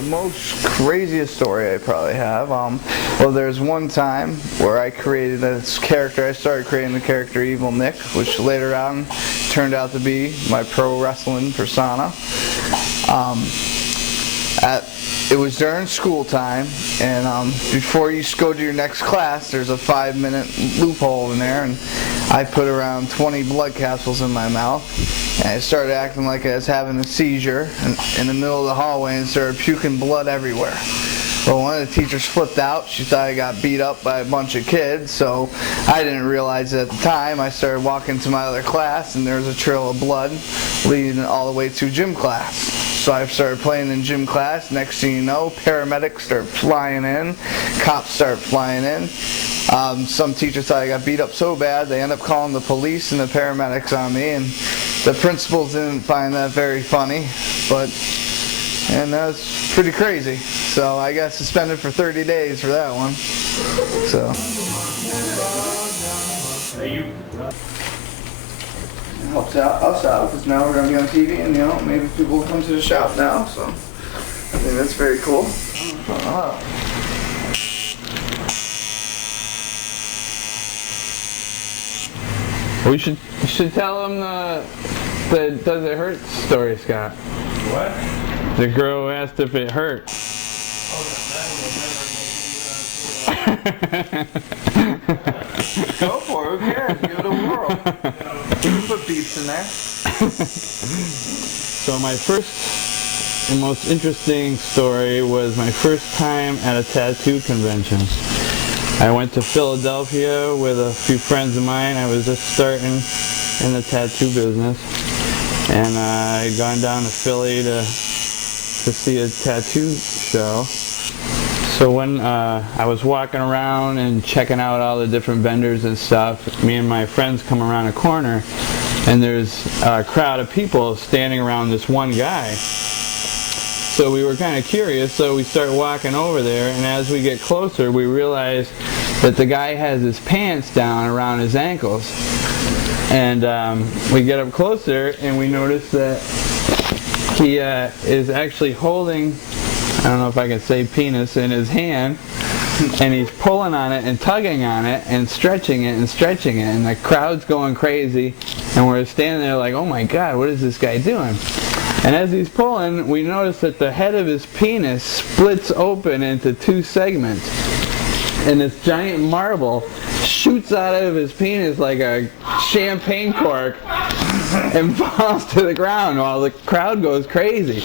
the most craziest story I probably have. Well, there's one time where I created this character. I started creating the character Evil Nick, which later on turned out to be my pro wrestling persona. It was during school time, and before you go to your next class, there's a 5-minute loophole in there, and I put around 20 blood capsules in my mouth, and I started acting like I was having a seizure in the middle of the hallway and started puking blood everywhere. Well, one of the teachers flipped out. She thought I got beat up by a bunch of kids, so I didn't realize it at the time. I started walking to my other class, and there was a trail of blood leading all the way to gym class. So I started playing in gym class. Next thing you know, paramedics start flying in, cops start flying in. Some teachers thought I got beat up so bad, they end up calling the police and the paramedics on me, and the principals didn't find that very funny, and that was pretty crazy. So I got suspended for 30 days for that one. So. It helps us out because now we're going to be on TV, and maybe people will come to the shop now, so I think that's very cool. We should tell them the does it hurt story, Scott. What? The girl who asked if it hurt. Go for it, who cares? Give it a whirl. You can put beeps in there. So my first and most interesting story was my first time at a tattoo convention. I went to Philadelphia with a few friends of mine. I was just starting in the tattoo business, and I'd gone down to Philly to see a tattoo show. So when I was walking around and checking out all the different vendors and stuff, me and my friends come around a corner, and there's a crowd of people standing around this one guy. So we were kind of curious, so we start walking over there, and as we get closer, we realize that the guy has his pants down around his ankles. And we get up closer, and we notice that he is actually holding, I don't know if I can say penis, in his hand, and he's pulling on it and tugging on it and stretching it, and the crowd's going crazy, and we're standing there like, oh my god, what is this guy doing? And as he's pulling, we notice that the head of his penis splits open into 2 segments, and this giant marble shoots out of his penis like a champagne cork and falls to the ground while the crowd goes crazy.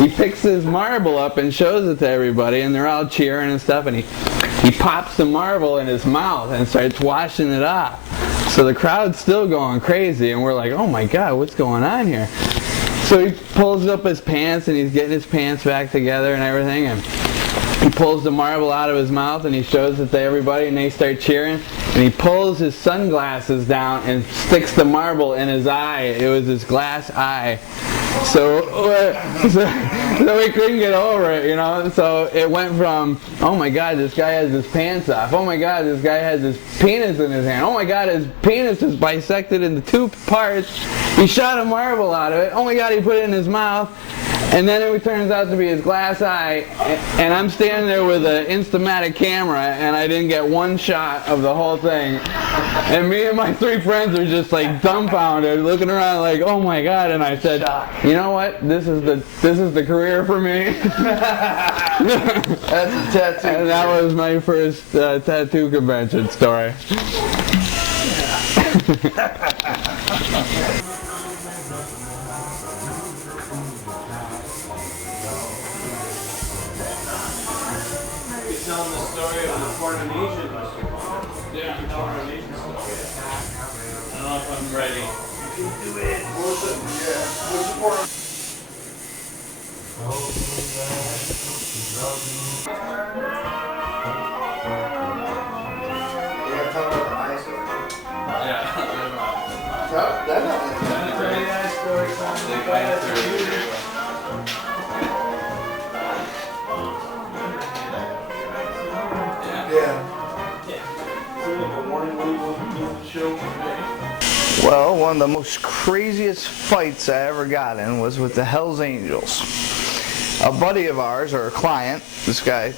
He picks his marble up and shows it to everybody, and they're all cheering and stuff, and he pops the marble in his mouth and starts washing it off. So the crowd's still going crazy, and we're like, oh my god, what's going on here? So he pulls up his pants, and he's getting his pants back together and everything, and he pulls the marble out of his mouth and he shows it to everybody, and they start cheering, and he pulls his sunglasses down and sticks the marble in his eye. It was his glass eye. So we couldn't get over it, so it went from, oh my god, this guy has his pants off, oh my god, this guy has his penis in his hand, oh my god, his penis is bisected into 2 parts, he shot a marble out of it, oh my god, he put it in his mouth, and then it turns out to be his glass eye, and I'm standing there with an Instamatic camera, and I didn't get one shot of the whole thing, and me and my 3 friends are just like dumbfounded, looking around like, oh my god, and I said, you know what, this is the career for me. That's a tattoo. And that was my first tattoo convention story. Telling the story of the Polynesian story. Yeah. The Polynesian story. I don't know if I'm ready. You can do it. What's Well, one of the most craziest fights I ever got in was with the Hells Angels. a buddy of ours, or a client, this guy,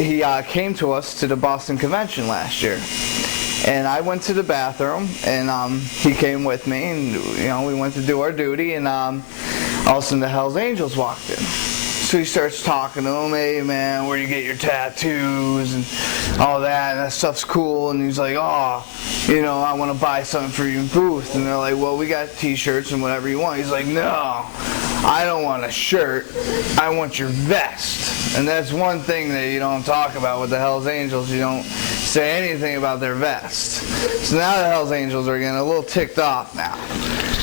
he came to us to the Boston Convention last year. And I went to the bathroom, and he came with me, and we went to do our duty, and all of a sudden the Hells Angels walked in. So he starts talking to him, hey man, where do you get your tattoos and all that, and that stuff's cool. And he's like, oh, I want to buy something for your booth. And they're like, well, we got t-shirts and whatever you want. He's like, no, I don't want a shirt, I want your vest. And that's one thing that you don't talk about with the Hells Angels. You don't say anything about their vest. So now the Hells Angels are getting a little ticked off now.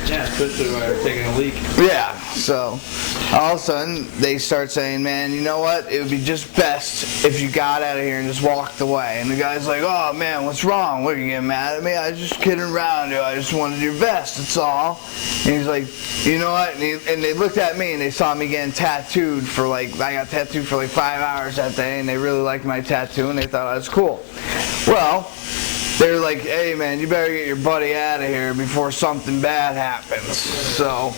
Yeah, especially when they're taking a leak. Yeah, so all of a sudden they start saying, man, you know what, it would be just best if you got out of here and just walked away. And the guy's like, oh man, what's wrong? What, are you getting mad at me? I was just kidding around, I just wanted your vest, that's all. And he's like, you know what, and they looked at me and they saw me getting tattooed for I got tattooed for 5 hours that day, and they really liked my tattoo and they thought I was cool. Well, they're like, hey man, you better get your buddy out of here before something bad happens. So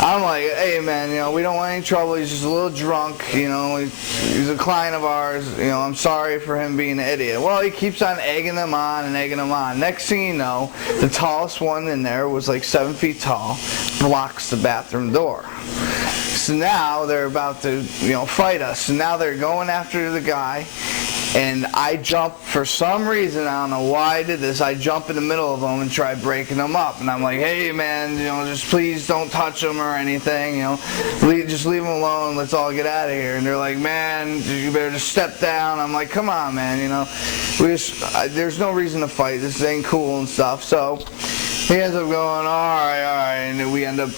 I'm like, hey man, we don't want any trouble. He's just a little drunk, he's a client of ours, I'm sorry for him being an idiot. Well, he keeps on egging them on and egging them on. Next thing you know, the tallest one in there was 7 feet tall, blocks the bathroom door. So now they're about to, fight us. So now they're going after the guy. And I jump, for some reason, I don't know why I did this, I jump in the middle of them and try breaking them up. And I'm like, hey man, just please don't touch them or anything, just leave them alone, let's all get out of here. And they're like, man, you better just step down. I'm like, come on man, there's no reason to fight, this ain't cool and stuff. So he ends up going, all right, and we end up,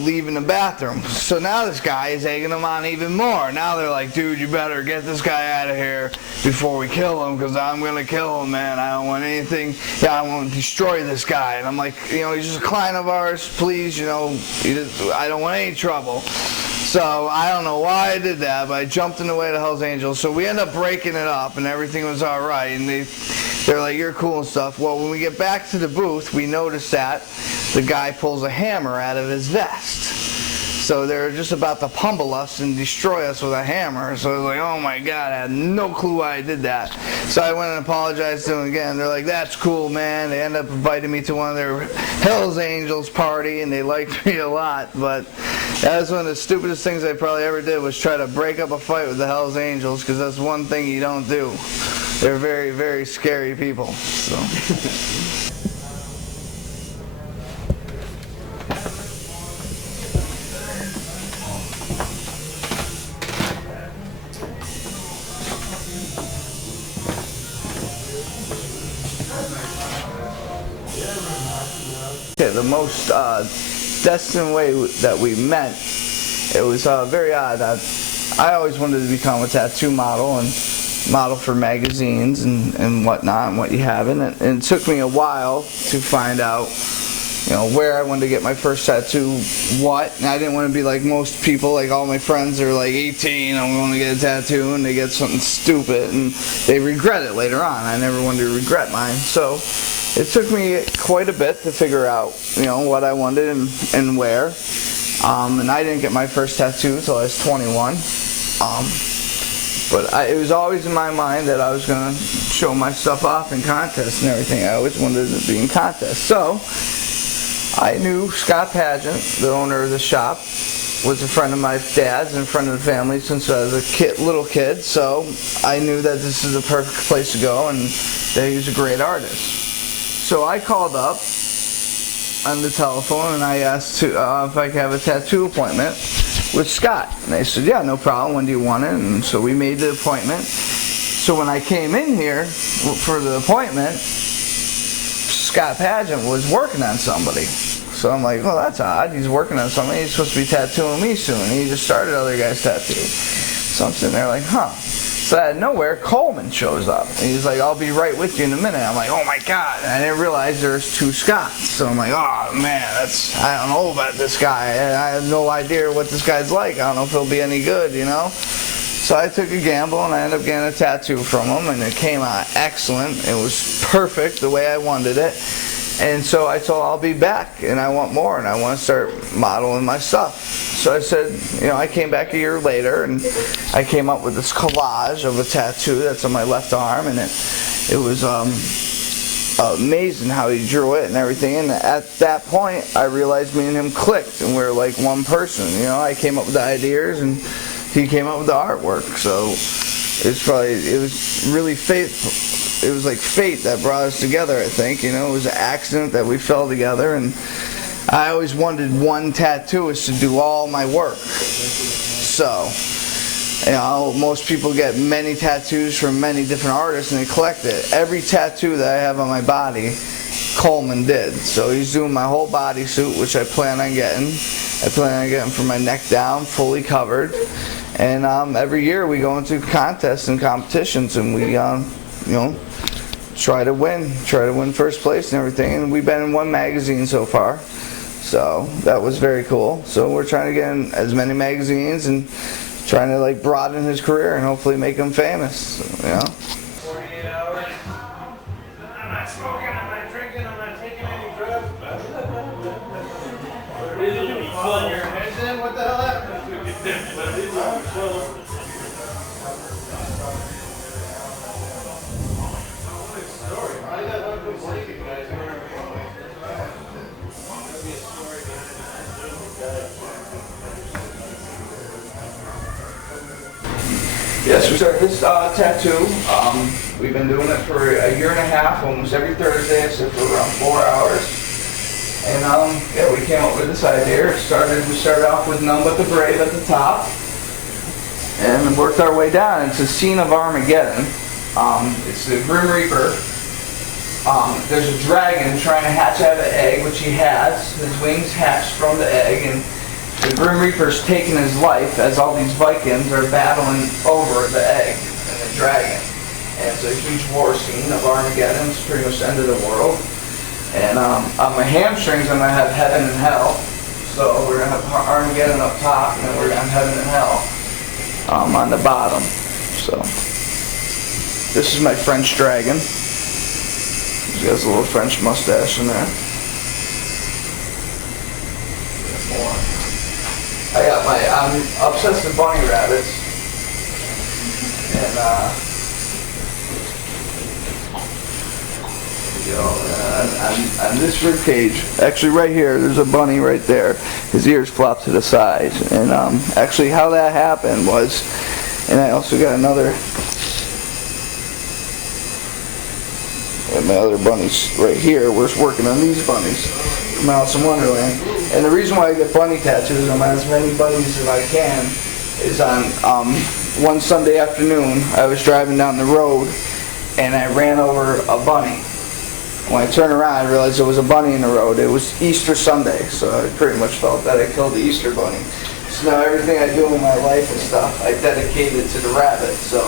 leaving the bathroom. So now this guy is egging them on even more. Now they're like, dude, you better get this guy out of here before we kill him, because I'm going to kill him, man. I don't want anything, I want to destroy this guy. And I'm like, he's just a client of ours, please, I don't want any trouble. So I don't know why I did that, but I jumped in the way of the Hells Angels. So we end up breaking it up, and everything was all right. And they're like, you're cool and stuff. Well, when we get back to the booth, we notice that the guy pulls a hammer out of his vest. So they're just about to pummel us and destroy us with a hammer. So I was like, oh my God, I had no clue why I did that. So I went and apologized to them again. They're like, that's cool, man. They ended up inviting me to one of their Hells Angels party, and they liked me a lot. But that was one of the stupidest things I probably ever did, was try to break up a fight with the Hells Angels, because that's one thing you don't do. They're very, very scary people. So. Okay, the most destined way that we met, it was very odd. I always wanted to become a tattoo model and model for magazines and whatnot, and what you have. And it took me a while to find out, where I wanted to get my first tattoo, what. And I didn't want to be like most people, like all my friends are like 18, I'm going to get a tattoo, and they get something stupid and they regret it later on. I never wanted to regret mine. So it took me quite a bit to figure out, what I wanted and where. And I didn't get my first tattoo until I was 21. But it was always in my mind that I was going to show my stuff off in contests and everything. I always wanted to be in contests. So I knew Scott Pageant, the owner of the shop, was a friend of my dad's and a friend of the family since I was a little kid. So I knew that this is the perfect place to go, and that he was a great artist. So I called up on the telephone and I asked if I could have a tattoo appointment with Scott. And they said, yeah, no problem, when do you want it? And so we made the appointment. So when I came in here for the appointment, Scott Pageant was working on somebody. So I'm like, well, that's odd. He's working on something. He's supposed to be tattooing me soon. He just started other guy's tattoo. So I'm sitting there like, huh. So out of nowhere, Coleman shows up. And he's like, I'll be right with you in a minute. I'm like, oh my God. And I didn't realize there's two Scotts. So I'm like, oh man, I don't know about this guy. I have no idea what this guy's like. I don't know if he'll be any good, So I took a gamble and I ended up getting a tattoo from him, and it came out excellent. It was perfect the way I wanted it. And so I told him I'll be back and I want more and I want to start modeling my stuff. so I said, you know, I came back a year later and I came up with this collage of a tattoo that's on my left arm, and it was amazing how he drew it and everything. And at that point, I realized me and him clicked, and we were like one person. You know, I came up with the ideas, and he came up with the artwork. So it was really fateful. It was like fate that brought us together, I think. You know, it was an accident that we fell together, and I always wanted one tattooist to do all my work. So, you know, most people get many tattoos from many different artists and they collect it. Every tattoo that I have on my body, Coleman did. So he's doing my whole bodysuit, which I plan on getting. I plan on getting from my neck down, fully covered. And every year we go into contests and competitions, and we, you know, try to win first place and everything. And we've been in one magazine so far, so that was very cool. So we're trying to get in as many magazines and trying to like broaden his career and hopefully make him famous. You know. 48 hours. I'm not smoking, I'm not drinking, I'm not taking any drugs. What are you doing? Pulling your heads in? What the hell happened? Yes, we started this tattoo. We've been doing it for a year and a half, almost every Thursday, except for around 4 hours. And yeah, we came up with this idea. We started off with None But the Brave at the top, and worked our way down. It's a scene of Armageddon. It's the Grim Reaper. There's a dragon trying to hatch out of an egg, which he has. His wings hatched from the egg, and the Grim Reaper's taking his life as all these Vikings are battling over the egg and the dragon. And it's a huge war scene of Armageddon. It's pretty much the end of the world. And on my hamstrings, I'm going to have heaven and hell. So we're going to have Armageddon up top, and then we're going to have heaven and hell on the bottom. So this is my French dragon. He has a little French mustache in there. I'm obsessed with bunny rabbits, and you know, on this rib cage, actually right here, there's a bunny right there. His ears flop to the side, and actually how that happened was, and I also got another. And my other bunnies right here, we're working on these bunnies from Alice in Wonderland. And the reason why I get bunny tattoos on as many bunnies as I can is on one Sunday afternoon, I was driving down the road and I ran over a bunny. When I turned around, I realized there was a bunny in the road. It was Easter Sunday, so I pretty much felt that I killed the Easter bunny. So now everything I do in my life and stuff, I dedicate it to the rabbit. So.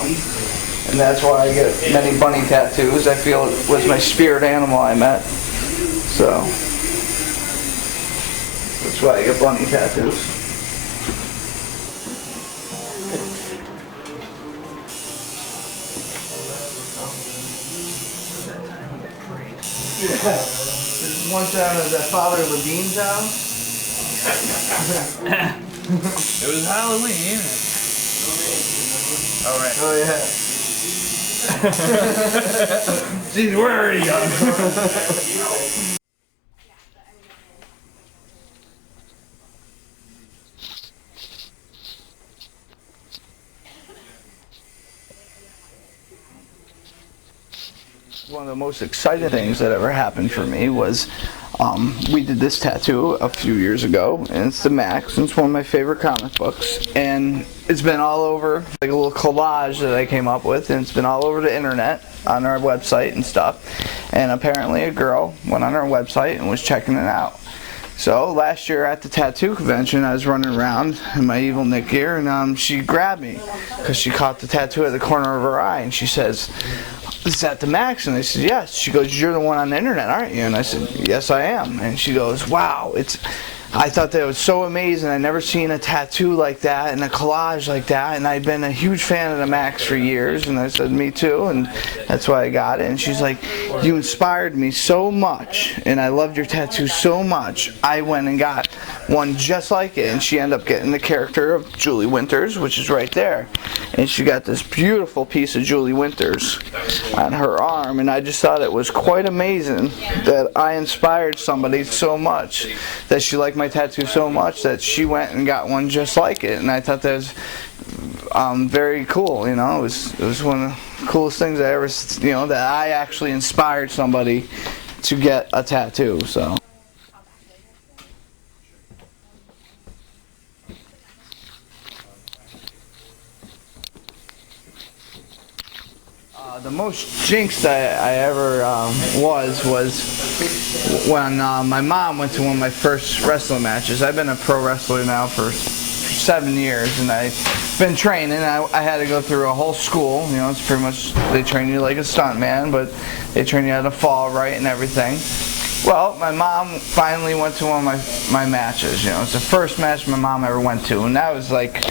And that's why I get many bunny tattoos. I feel it was my spirit animal I met. So that's why I get bunny tattoos. Yeah. There's one time at that Father Levine's house. It was Halloween. All right. Oh yeah. Jeez, where are you? One of the most exciting things that ever happened for me was we did this tattoo a few years ago, and it's the Max, and it's one of my favorite comic books, and it's been all over, like a little collage that I came up with, and it's been all over the internet on our website and stuff. And apparently a girl went on our website and was checking it out. So last year at the tattoo convention, I was running around in my evil Nick gear, and she grabbed me because she caught the tattoo at the corner of her eye, and she says, "Is that the Max?" And I said, "Yes." She goes, "You're the one on the internet, aren't you?" And I said, "Yes, I am." And she goes, "Wow, I thought that was so amazing. I'd never seen a tattoo like that and a collage like that, and I'd been a huge fan of the Max for years." And I said, "Me too," and that's why I got it. And she's like, "You inspired me so much, and I loved your tattoo so much, I went and got one just like it, and she ended up getting the character of Julie Winters, which is right there. And she got this beautiful piece of Julie Winters on her arm, and I just thought it was quite amazing that I inspired somebody so much, that she liked my tattoo so much that she went and got one just like it. And I thought that was very cool. You know, it was one of the coolest things I ever, you know, that I actually inspired somebody to get a tattoo. So. The most jinxed I ever was when my mom went to one of my first wrestling matches. I've been a pro wrestler now for 7 years, and I've been training. I had to go through a whole school. You know, it's pretty much, they train you like a stunt man, but they train you how to fall right and everything. Well, my mom finally went to one of my matches. You know, it's the first match my mom ever went to, and that was like,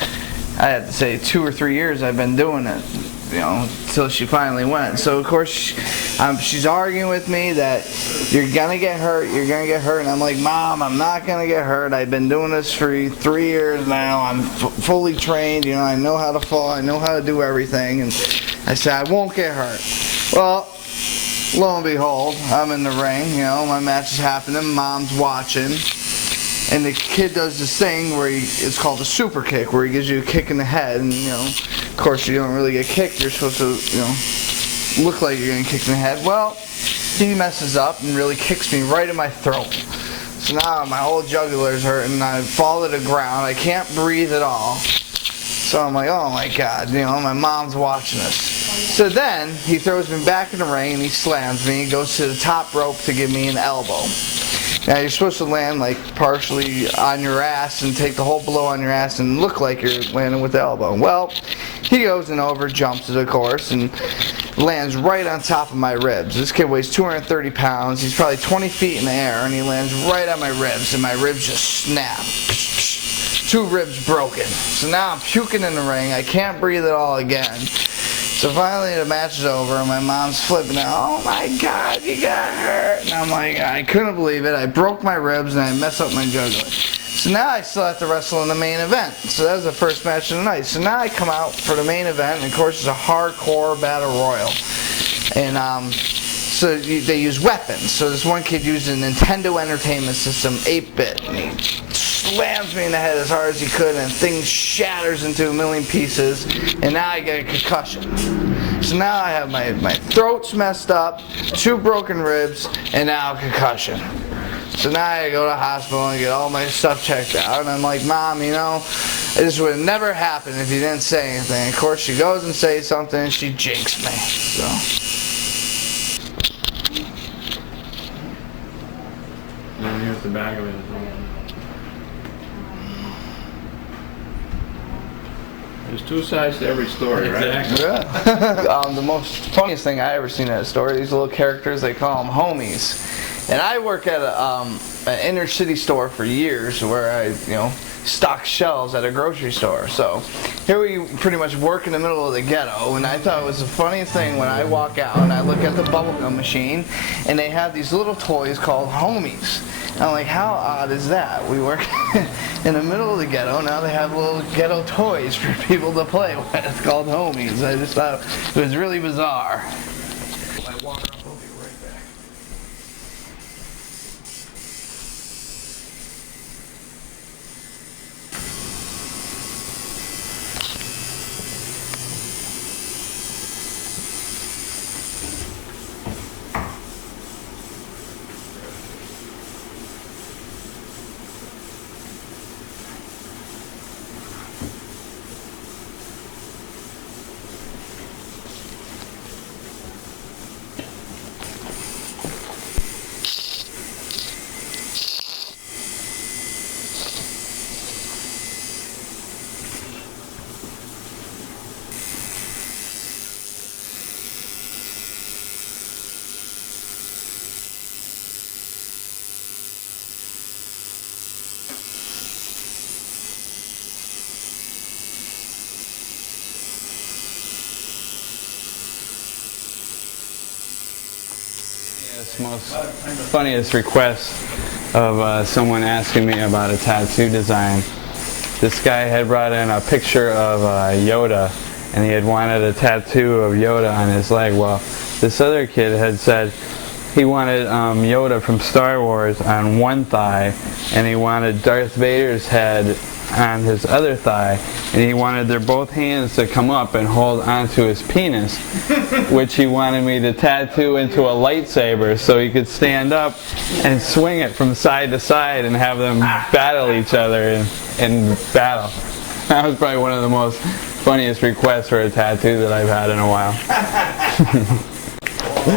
I had to say, 2 or 3 years I've been doing it, you know, until she finally went. So of course she's arguing with me that you're gonna get hurt, and I'm like, Mom, I'm not gonna get hurt. I've been doing this for 3 years now. I'm fully trained. You know, I know how to fall. I know how to do everything. And I said, I won't get hurt. Well, lo and behold, I'm in the ring. You know, my match is happening. Mom's watching. And the kid does this thing where it's called a super kick, where he gives you a kick in the head, and you know, of course you don't really get kicked. You're supposed to, you know, look like you're getting kicked in the head. Well, he messes up and really kicks me right in my throat. So now my whole jugular's hurting, and I fall to the ground. I can't breathe at all. So I'm like, oh my God, you know, my mom's watching us. So then he throws me back in the ring and he slams me. He goes to the top rope to give me an elbow. Now you're supposed to land like partially on your ass and take the whole blow on your ass and look like you're landing with the elbow. Well, he goes and over jumps it, of course, and lands right on top of my ribs. This kid weighs 230 pounds. He's probably 20 feet in the air, and he lands right on my ribs, and my ribs just snap. 2 ribs broken. So now I'm puking in the ring. I can't breathe at all again. So finally the match is over, and my mom's flipping out. Oh my God, you got hurt. And I'm like, I couldn't believe it. I broke my ribs and I messed up my jugular. So now I still have to wrestle in the main event. So that was the first match of the night. So now I come out for the main event, and of course it's a hardcore battle royal. And so they use weapons. So this one kid used a Nintendo Entertainment System 8-bit, and he slams me in the head as hard as he could, and the thing shatters into a million pieces, and now I get a concussion. So now I have my throat's messed up, 2 broken ribs, and now a concussion. So now I go to the hospital and get all my stuff checked out, and I'm like, Mom, you know, this would have never happened if you didn't say anything. Of course, she goes and says something, and she jinxed me. So. And here's the back of it. There's 2 sides to every story, right? Exactly. Yeah. The most funniest thing I ever seen in a story, these little characters, they call them homies. And I work at an inner city store for years where I, you know, stock shelves at a grocery store. So here we pretty much work in the middle of the ghetto, and I thought it was the funniest thing when I walk out and I look at the bubblegum machine, and they have these little toys called homies. And I'm like, how odd is that? We work in the middle of the ghetto, now they have little ghetto toys for people to play with. It's called homies. I just thought it was really bizarre. Most funniest request of someone asking me about a tattoo design. This guy had brought in a picture of Yoda, and he had wanted a tattoo of Yoda on his leg. Well, this other kid had said he wanted Yoda from Star Wars on one thigh, and he wanted Darth Vader's head on his other thigh, and he wanted their both hands to come up and hold onto his penis, which he wanted me to tattoo into a lightsaber so he could stand up and swing it from side to side and have them battle each other in battle. That was probably one of the most funniest requests for a tattoo that I've had in a while.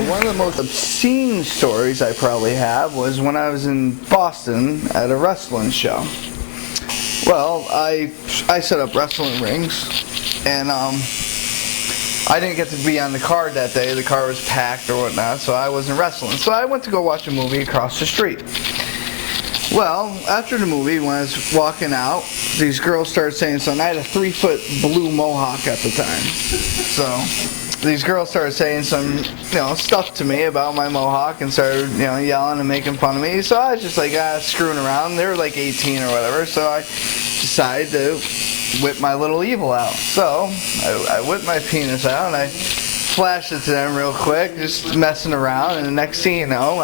One of the most obscene stories I probably have was when I was in Boston at a wrestling show. Well, I set up wrestling rings, and I didn't get to be on the card that day. The card was packed or whatnot, so I wasn't wrestling. So I went to go watch a movie across the street. Well, after the movie, when I was walking out, these girls started saying something. I had a 3-foot blue mohawk at the time. So these girls started saying some, stuff to me about my mohawk and started, yelling and making fun of me. So I was just like, screwing around. They were like 18 or whatever. So I decided to whip my little evil out. So I whipped my penis out and I flashed it to them real quick, just messing around. And the next thing you know,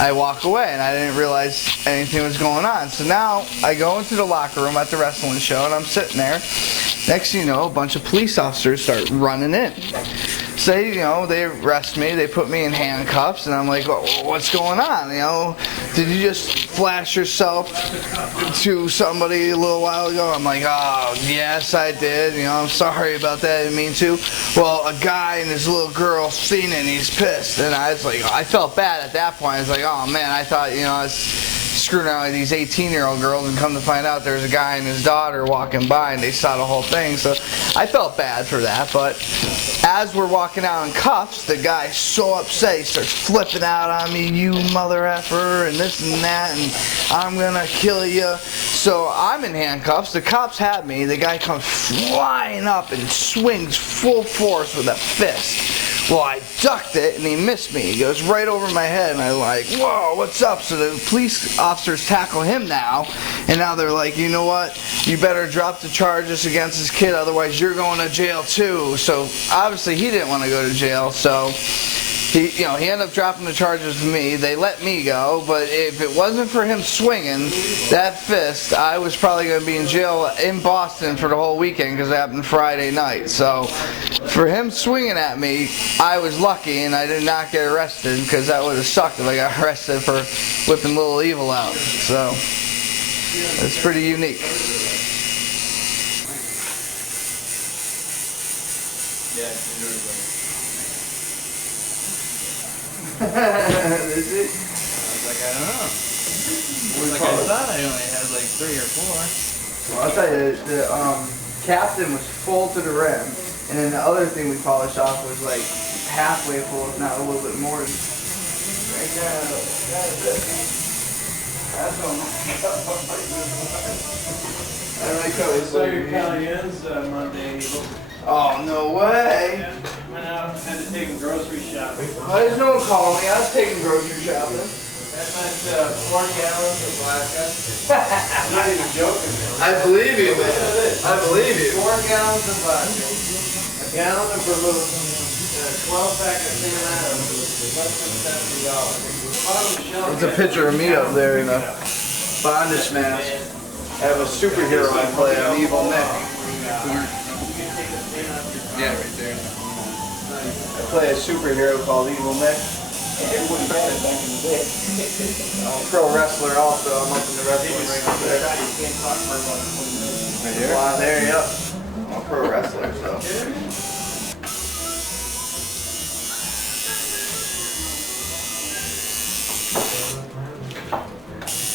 I walk away and I didn't realize anything was going on. So now I go into the locker room at the wrestling show and I'm sitting there. Next thing you know, a bunch of police officers start running in. So, they arrest me, they put me in handcuffs, and I'm like, what's going on? Did you just flash yourself to somebody a little while ago? I'm like, oh, yes, I did. I'm sorry about that, I didn't mean to. Well, a guy and his little girl seen it, and he's pissed. And I was like, I felt bad at that point. I was like, oh, man, I thought, I was screwing around with these 18-year-old girls, and come to find out there's a guy and his daughter walking by, and they saw the whole thing. So I felt bad for that, but as we're walking out in cuffs, the guy's so upset, he starts flipping out on me, you mother effer, and this and that, and I'm gonna kill you. So I'm in handcuffs, the cops have me, the guy comes flying up and swings full force with a fist. Well, I ducked it, and he missed me. He goes right over my head, and I'm like, whoa, what's up? So the police officers tackle him now, and now they're like, you know what? You better drop the charges against this kid, otherwise you're going to jail too. So obviously he didn't want to go to jail, so he ended up dropping the charges to me. They let me go, but if it wasn't for him swinging that fist, I was probably going to be in jail in Boston for the whole weekend because it happened Friday night. So for him swinging at me, I was lucky and I did not get arrested, because that would have sucked if I got arrested for whipping little evil out. So it's pretty unique. I was like, I don't know. I thought I only had like 3 or 4. Well, I'll tell you, the captain was full to the rim, and then the other thing we polished off was like halfway full, if not a little bit more. Right there, that's I like how it's So your Italians Monday. Oh, no way! Yeah, went out, had to take him grocery shopping. Why does no one call me? I was taking grocery shopping. That meant 4 gallons of vodka. I'm not even joking, man. I believe you, man. I believe you. 4 gallons of vodka. A gallon of vermouth. And a 12-pack of St. Adams. Less than $70. There's a picture of me up there in a bondage mask. I have a superhero I play, I'm Evil Nick. Yeah, right there. I play a superhero called Evil Nick. I'm a pro wrestler also, I'm up in the wrestling ring up there. Right here? Well, there, yep. I'm a pro wrestler, so.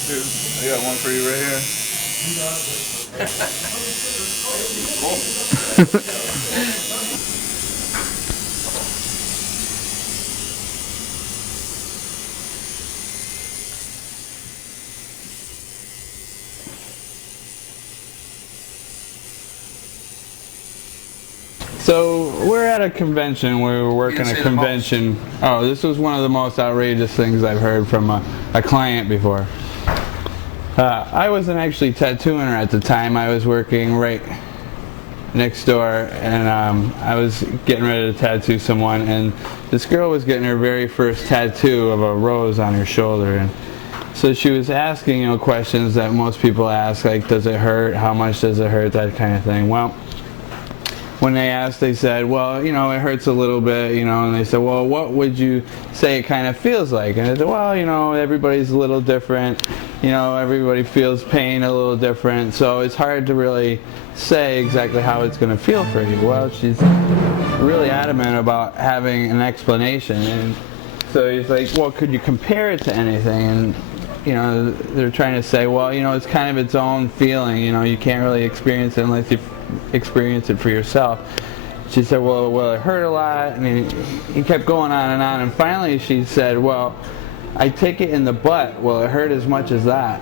Dude, I got one for you right here. So we're at a convention. We were working a convention. Oh, this was one of the most outrageous things I've heard from a client before. I wasn't actually tattooing her at the time. I was working right next door, and I was getting ready to tattoo someone, and this girl was getting her very first tattoo of a rose on her shoulder. And so she was asking, you know, questions that most people ask, like, does it hurt? How much does it hurt? That kind of thing. Well, when they asked, they said, well, you know, it hurts a little bit, you know, and they said, well, what would you say it kind of feels like? And I said, well, you know, everybody's a little different, you know, everybody feels pain a little different, so it's hard to really say exactly how it's going to feel for you. Well, she's really adamant about having an explanation, and so he's like, well, could you compare it to anything? And you know, they're trying to say, well, you know, it's kind of its own feeling, you know, you can't really experience it unless you experience it for yourself. She said, well, it hurt a lot, and he kept going on, and finally she said, well, I take it in the butt, will it hurt as much as that?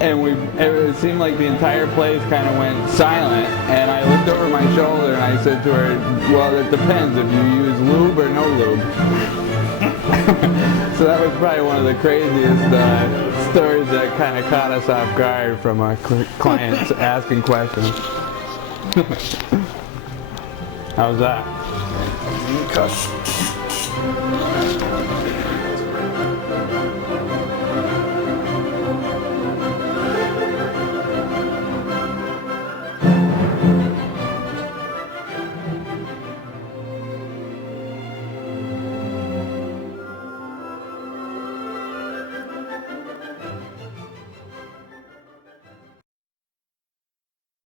And it seemed like the entire place kind of went silent, and I looked over my shoulder and I said to her, well, it depends if you use lube or no lube. So that was probably one of the craziest stories that kind of caught us off guard from our clients asking questions. How's that? Okay.